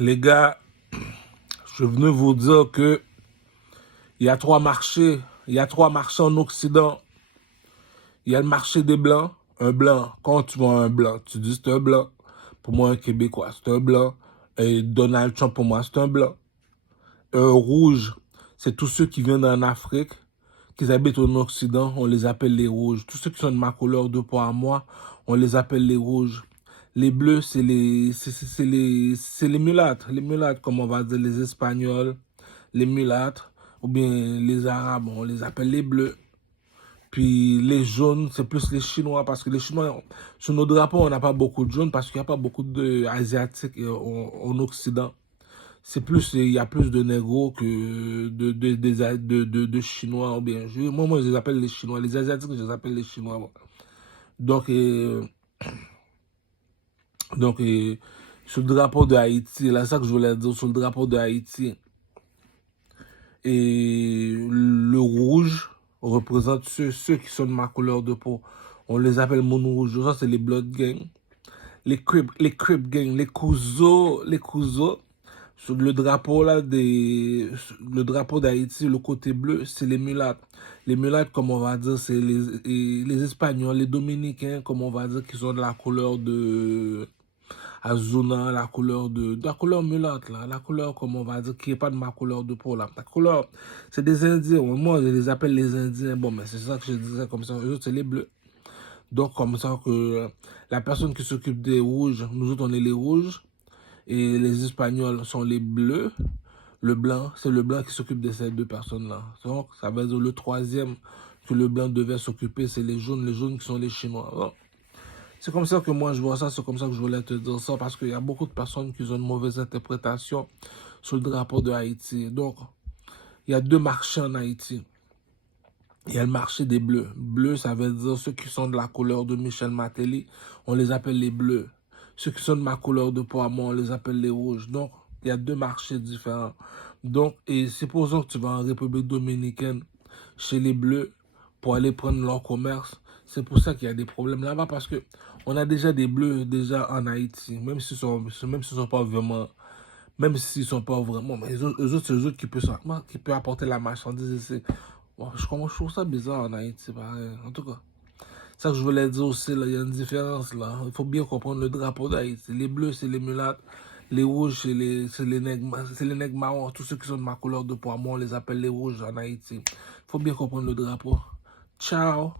Les gars, je suis venu vous dire que il y a trois marchés. Il y a trois marchés en Occident. Il y a le marché des Blancs. Un Blanc, quand tu vois un Blanc, tu dis c'est un Blanc. Pour moi, un Québécois, c'est un Blanc. Et Donald Trump, pour moi, c'est un Blanc. Un Rouge, c'est tous ceux qui viennent en Afrique, qui habitent en Occident, on les appelle les Rouges. Tous ceux qui sont de ma couleur de peau à moi, on les appelle les Rouges. Les Bleus, c'est les mulâtres. Les mulâtres, comme on va dire, les Espagnols, les mulâtres, ou bien les Arabes, on les appelle les Bleus. Puis les jaunes, c'est plus les Chinois, parce que les Chinois, sur nos drapeaux, on n'a pas beaucoup de jaunes, parce qu'il n'y a pas beaucoup d'Asiatiques en Occident. C'est plus, il y a plus de négros que de Chinois, ou bien, moi, je les appelle les Chinois. Les Asiatiques, je les appelle les Chinois. Moi. Donc, donc, sur le drapeau de Haïti, là, c'est ça que je voulais dire, sur le drapeau de Haïti, et le rouge représente ceux qui sont de ma couleur de peau. On les appelle mon rouge. Ça, c'est les Blood Gang. Les Crip Gang, les Cousos. Sur le drapeau là le drapeau d'Haïti, le côté bleu, c'est les mulâtres. Les mulâtres, comme on va dire, c'est les Espagnols, les Dominicains, comme on va dire, qui sont de la couleur de Azuna, la couleur mulâtre, là, la couleur, comme on va dire, qui n'est pas de ma couleur de peau, là. La couleur, c'est des Indiens. Moi, je les appelle les Indiens. Bon, mais c'est ça que je disais comme ça. Eux autres, c'est les bleus. Donc, comme ça que la personne qui s'occupe des rouges, nous autres, on est les rouges. Et les Espagnols sont les bleus. Le blanc, c'est le blanc qui s'occupe de ces deux personnes-là. Donc, ça veut dire le troisième que le blanc devait s'occuper, c'est les jaunes qui sont les Chinois. Donc, c'est comme ça que moi je vois ça, c'est comme ça que je voulais te dire ça, parce qu'il y a beaucoup de personnes qui ont une mauvaise interprétation sur le drapeau de Haïti. Donc, il y a deux marchés en Haïti. Il y a le marché des bleus. Bleus, ça veut dire ceux qui sont de la couleur de Michel Martelly, on les appelle les bleus. Ceux qui sont de ma couleur de peau à moi, on les appelle les rouges. Donc, il y a deux marchés différents. Donc, et supposons que tu vas en République dominicaine, chez les bleus, pour aller prendre leur commerce. C'est pour ça qu'il y a des problèmes là-bas, parce que on a déjà des bleus déjà en Haïti, même s'ils sont pas vraiment, même s'ils sont pas vraiment, mais eux autres, c'est eux autres qui peuvent apporter la marchandise ici. Bon, je trouve ça bizarre en Haïti, pareil. En tout cas, ça que je voulais dire aussi, là, il y a une différence là. Il faut bien comprendre le drapeau d'Haïti. Les bleus, c'est les mulâtres. Les rouges, c'est les nègres marrons. Tous ceux qui sont de ma couleur de peau, moi, on les appelle les rouges en Haïti. Il faut bien comprendre le drapeau. Ciao!